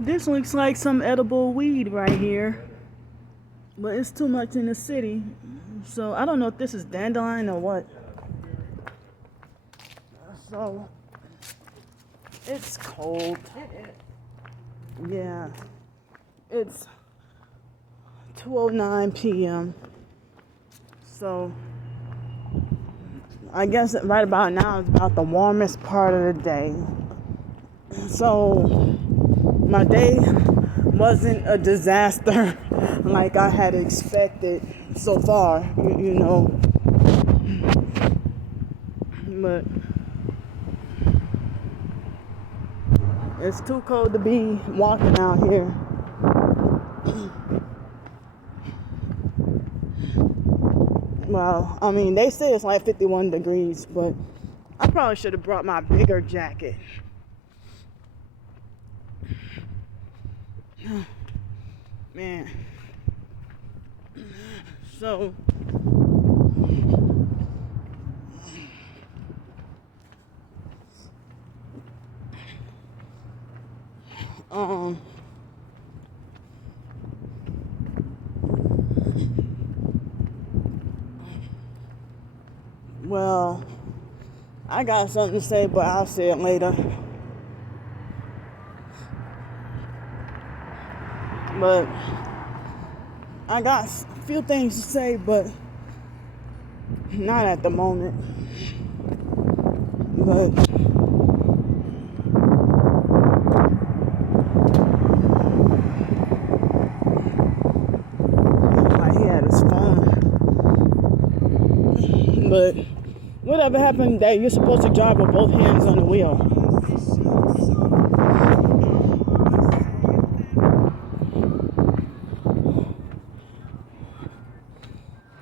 This looks like some edible weed right here, but it's too much in the city, so I don't know if this is dandelion or what. So it's cold. Yeah, it's 2:09 p.m. So I guess right about now is about the warmest part of the day. So my day wasn't a disaster like I had expected so far, you know. But it's too cold to be walking out here. Well, I mean, they say it's like 51 degrees, but I probably should have brought my bigger jacket. Man. So well, I got something to say, but I'll say it later. But I got a few things to say, but not at the moment. But like he had his phone. But whatever happened that you're supposed to drive with both hands on the wheel?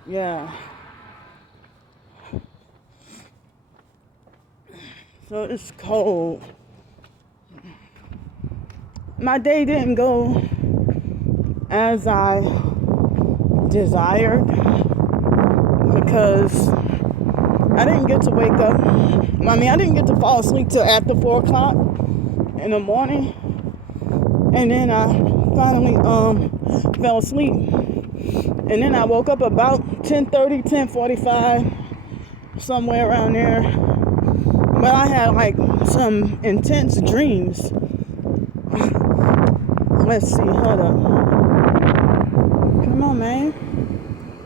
Yeah. So it's cold. My day didn't go as I desired because I didn't get to wake up. I mean, I didn't get to fall asleep till after 4 o'clock in the morning. And then I finally fell asleep. And then I woke up about 10:30, 10:45, somewhere around there. But I had like some intense dreams. Let's see, hold up. Come on, man.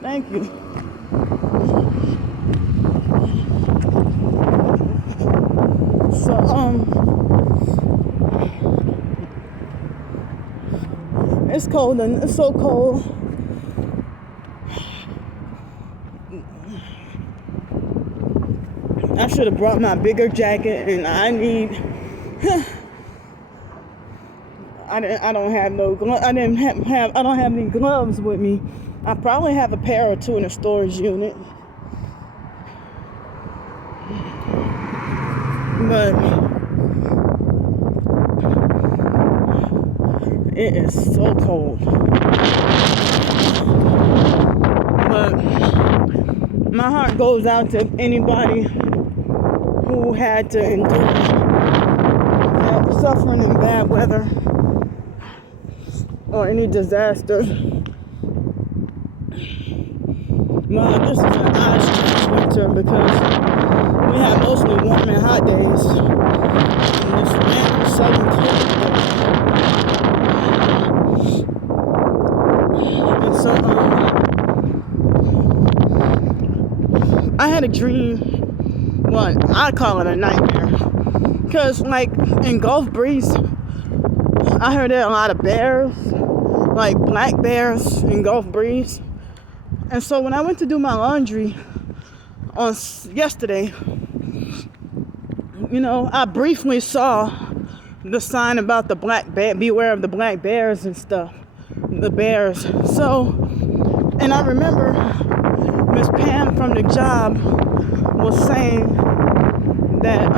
Thank you. So, it's cold and it's so cold. I should have brought my bigger jacket, and I don't have no gloves. I don't have any gloves with me. I probably have a pair or two in the storage unit. But it is so cold. But my heart goes out to anybody who had to endure suffering in bad weather or any disaster. Well, this is an odd winter because we have mostly warm and hot days. And this random southern cold. And so, I had a dream. Well, I call it a nightmare. Because, like, in Gulf Breeze, I heard there are a lot of bears, like black bears in Gulf Breeze. And so when I went to do my laundry on yesterday, you know, I briefly saw the sign about the black bear, beware of the black bears and stuff, the bears. So, and I remember Miss Pam from the job was saying that,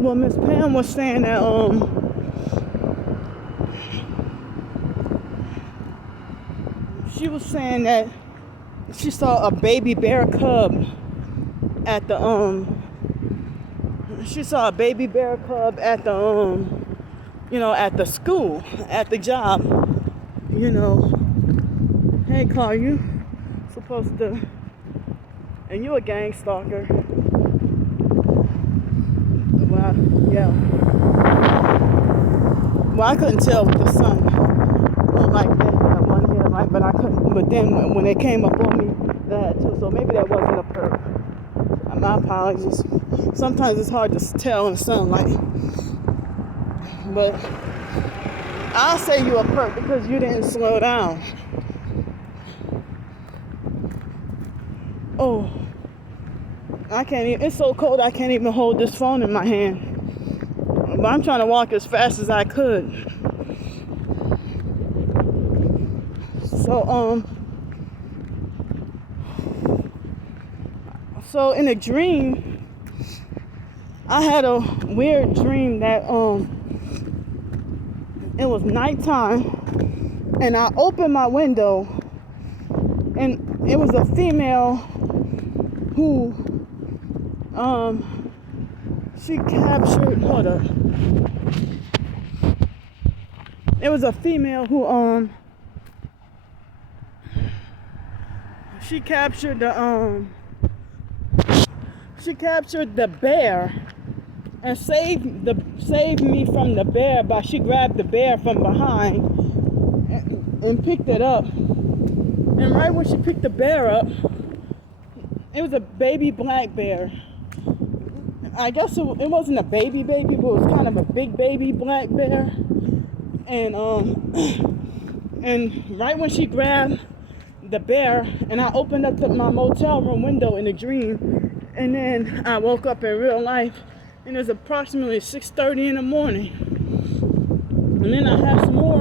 well, Miss Pam was saying that, she was saying that she saw a baby bear cub at the she saw a baby bear cub at the at the school, at the job. Hey Carl, you supposed to, and you a gang stalker. Well, yeah. Well, I couldn't tell with the sun. Like that, one here, like, but I couldn't. But then when they came up on me, that too. So maybe that wasn't a perp. My apologies. Sometimes it's hard to tell in sunlight. But I'll say you a perp because you didn't slow down. Oh, I can't even. It's so cold I can't even hold this phone in my hand. But I'm trying to walk as fast as I could. So in a dream, I had a weird dream that it was nighttime, and I opened my window, and it was a female who she captured. Hold up. It was a female who she captured the bear and saved me from the bear, but she grabbed the bear from behind and picked it up. And right when she picked the bear up, it was a baby black bear. I guess it wasn't a baby, but it was kind of a big baby black bear. And right when she grabbed the bear, and I opened up my motel room window in a dream, and then I woke up in real life, and it was approximately 6:30 in the morning. And then I had some more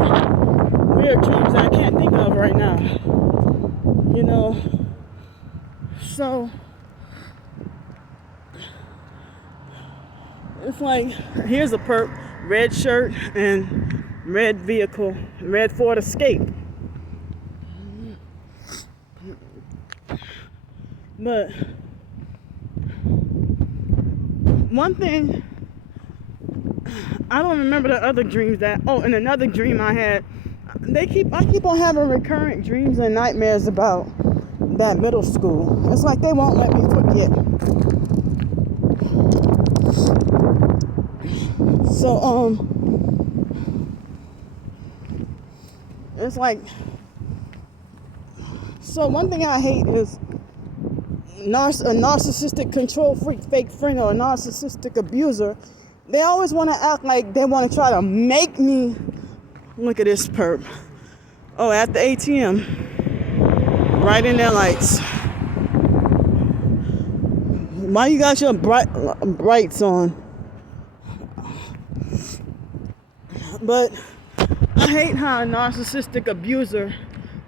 weird dreams I can't think of right now. So it's like, here's a perp, red shirt and red vehicle, red Ford Escape. But one thing, I don't remember the other dreams and another dream I had, I keep on having recurrent dreams and nightmares about that middle school. It's like they won't let me forget. So it's like, so one thing I hate is a narcissistic control freak, fake friend, or a narcissistic abuser. They always want to act like they want to try to make me. Look at this perp. Oh, at the ATM, right in their lights. Why you got your brights on? But I hate how a narcissistic abuser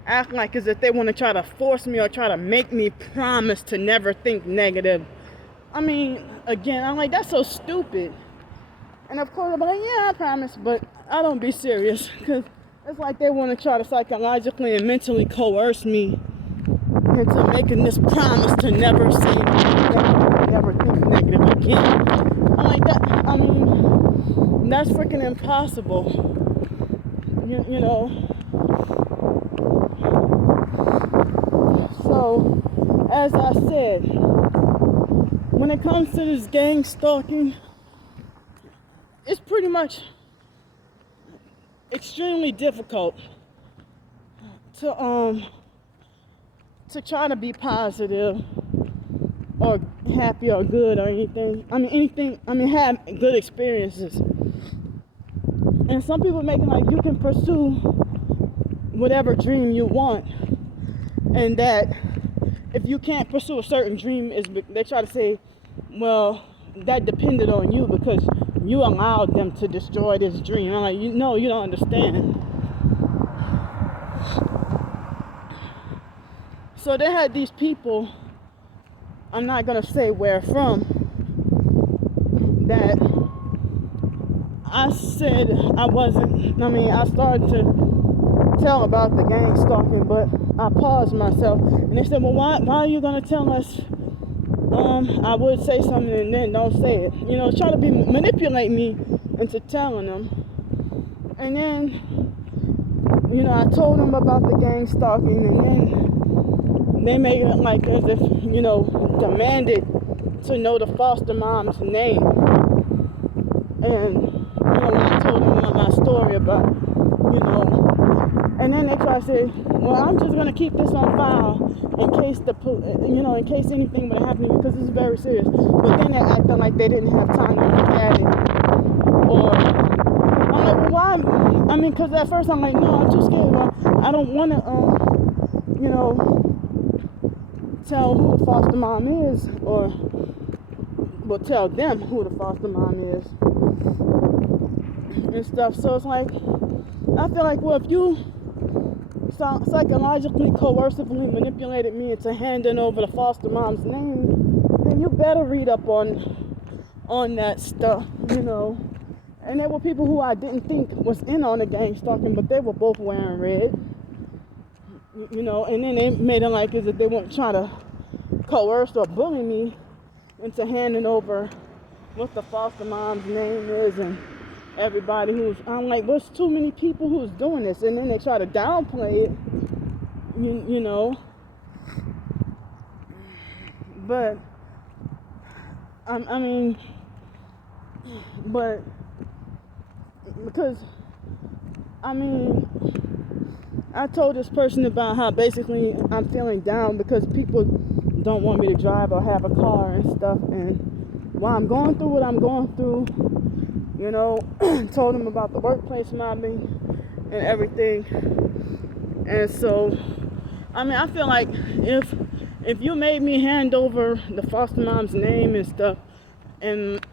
act like as if they want to try to force me or try to make me promise to never think negative. I mean, again, I'm like, that's so stupid. And of course, I'm like, yeah, I promise, but I don't be serious, because it's like they want to try to psychologically and mentally coerce me into making this promise to never say never think negative again. I'm like, that. I mean, that's freaking impossible. You know. So, as I said, when it comes to this gang stalking, it's pretty much extremely difficult to try to be positive or happy or good or anything. Have good experiences. And some people make it like you can pursue whatever dream you want, and that if you can't pursue a certain dream, they try to say, well, that depended on you because you allowed them to destroy this dream. I'm like, you don't understand. So they had these people, I'm not going to say where from, that I said I started to tell about the gang stalking, but I paused myself. And they said, well, why are you going to tell us I would say something and then don't say it. You know, try to manipulate me into telling them. And then, you know, I told them about the gang stalking, and then they made it like as if, you know, demanded to know the foster mom's name. And, you know, when I told them my story about, you know, and then they try to say, well, I'm just going to keep this on file in case in case anything would happen to me, because this is very serious. But then they're acting like they didn't have time to look at it. Or, I'm like, well, why? I mean, because at first I'm like, no, I'm too scared. Well, I don't want to, you know, tell who the foster mom is, or well, tell them who the foster mom is and stuff. So it's like, I feel like, well, if you psychologically, coercively manipulated me into handing over the foster mom's name, then you better read up on that stuff, you know. And there were people who I didn't think was in on the gang stalking, but they were both wearing red, you know. And then they made it like as if they weren't trying to coerce or bully me into handing over what the foster mom's name is, and everybody who's, I'm like, what's too many people who's doing this? And then they try to downplay it, you know. But I mean, but because I mean, I told this person about how basically I'm feeling down because people don't want me to drive or have a car and stuff, and while I'm going through what I'm going through, you know, told them about the workplace mobbing and everything. And so, I mean, I feel like if you made me hand over the foster mom's name and stuff, and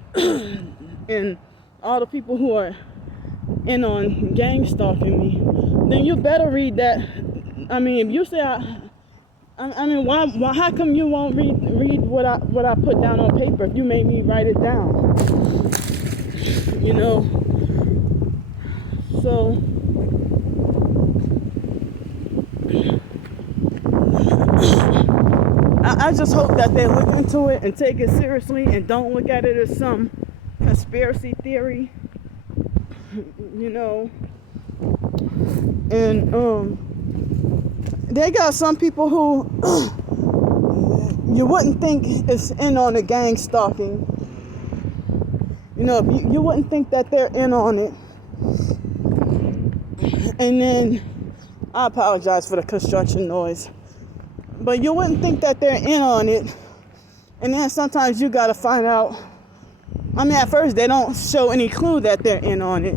and all the people who are in on gang stalking me, then you better read that. I mean, if you say I mean, why? How come you won't read what I put down on paper if you made me write it down? You know. So I just hope that they look into it and take it seriously and don't look at it as some conspiracy theory. You know. And they got some people who you wouldn't think is in on the gang stalking. You know, you wouldn't think that they're in on it. And then, I apologize for the construction noise. But you wouldn't think that they're in on it. And then sometimes you gotta find out. I mean, at first they don't show any clue that they're in on it.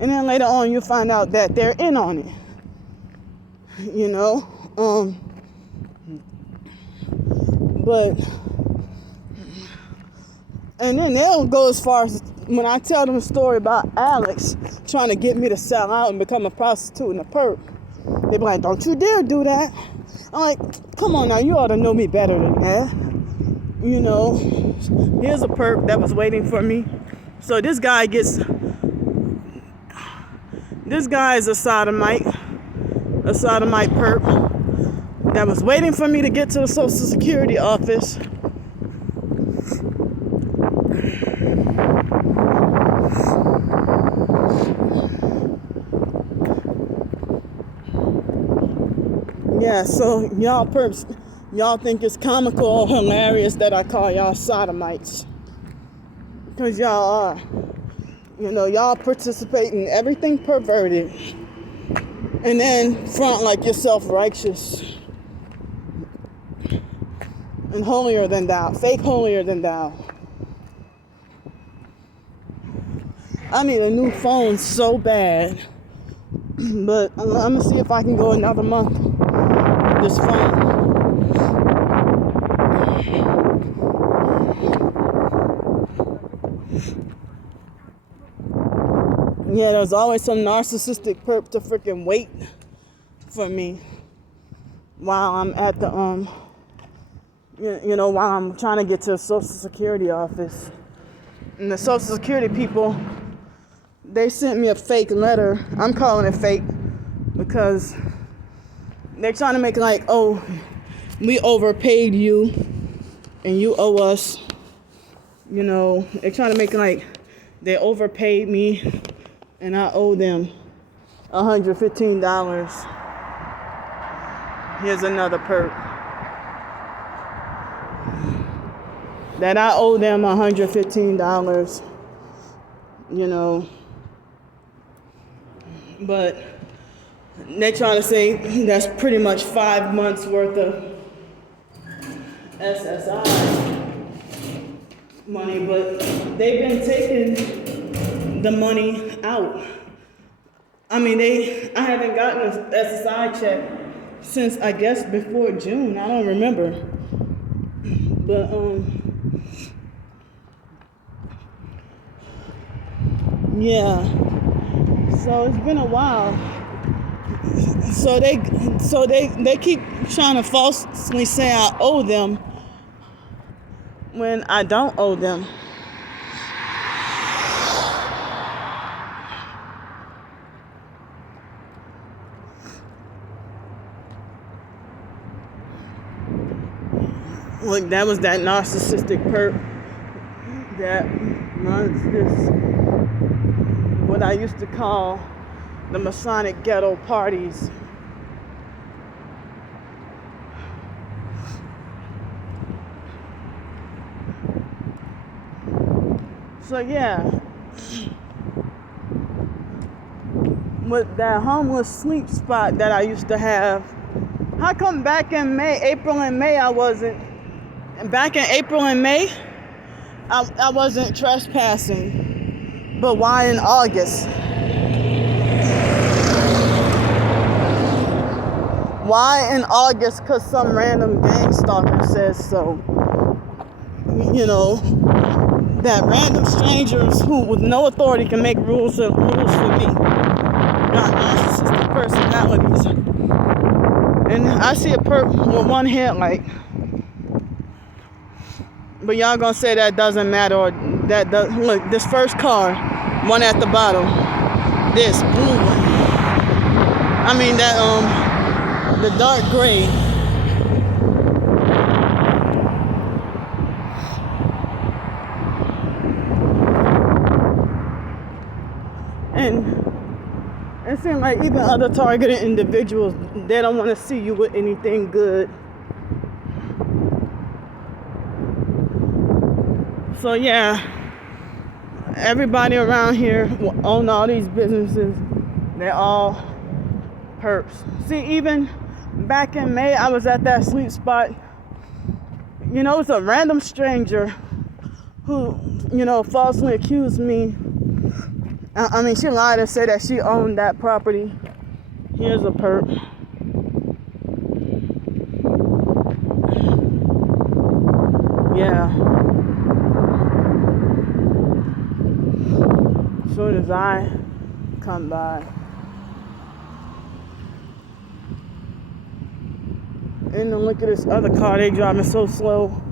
And then later on you find out that they're in on it. You know? But, and then they'll go as far as, when I tell them a story about Alex trying to get me to sell out and become a prostitute and a perp, they be like, don't you dare do that. I'm like, come on now, you ought to know me better than that. You know, here's a perp that was waiting for me. So this guy is a sodomite perp that was waiting for me to get to the Social Security office. Yeah, so y'all perps, y'all think it's comical or hilarious that I call y'all sodomites. Because y'all are. You know, y'all participate in everything perverted. And then front like you're self-righteous. And holier than thou. Fake holier than thou. I need a new phone so bad. But I'm going to see if I can go another month with this phone. Yeah, there's always some narcissistic perp to freaking wait for me while I'm at the, you know, while I'm trying to get to the Social Security office. And the Social Security people, they sent me a fake letter. I'm calling it fake because they're trying to make like, oh, we overpaid you and you owe us, they're trying to make it like they overpaid me and I owe them $115. Here's another perp. That I owe them $115, But they're trying to say that's pretty much 5 months worth of SSI money, but they've been taking the money out. I mean, I haven't gotten a SSI check since, I guess, before June. I don't remember. But, yeah. So it's been a while. So they keep trying to falsely say I owe them when I don't owe them. Look, that was that narcissistic perp that runs this, what I used to call the Masonic ghetto parties. So yeah, with that homeless sleep spot that I used to have, how come back in April and May I wasn't trespassing, but why in August? Why in August? Because some random gang stalker says so. That random strangers who with no authority can make rules for me. Not narcissistic personalities. And I see a perp with one headlight. But y'all gonna say that doesn't matter, or that does. Look, this first car, one at the bottom, this blue one. I mean that the dark gray. And it seems like even other targeted individuals, they don't want to see you with anything good. So yeah, everybody around here who own all these businesses, they're all perps. See, even back in May, I was at that sleep spot. It's a random stranger who, falsely accused me. I mean, she lied and said that she owned that property. Here's a perp. Yeah. As soon as I come by. And then look at this other car, they driving so slow.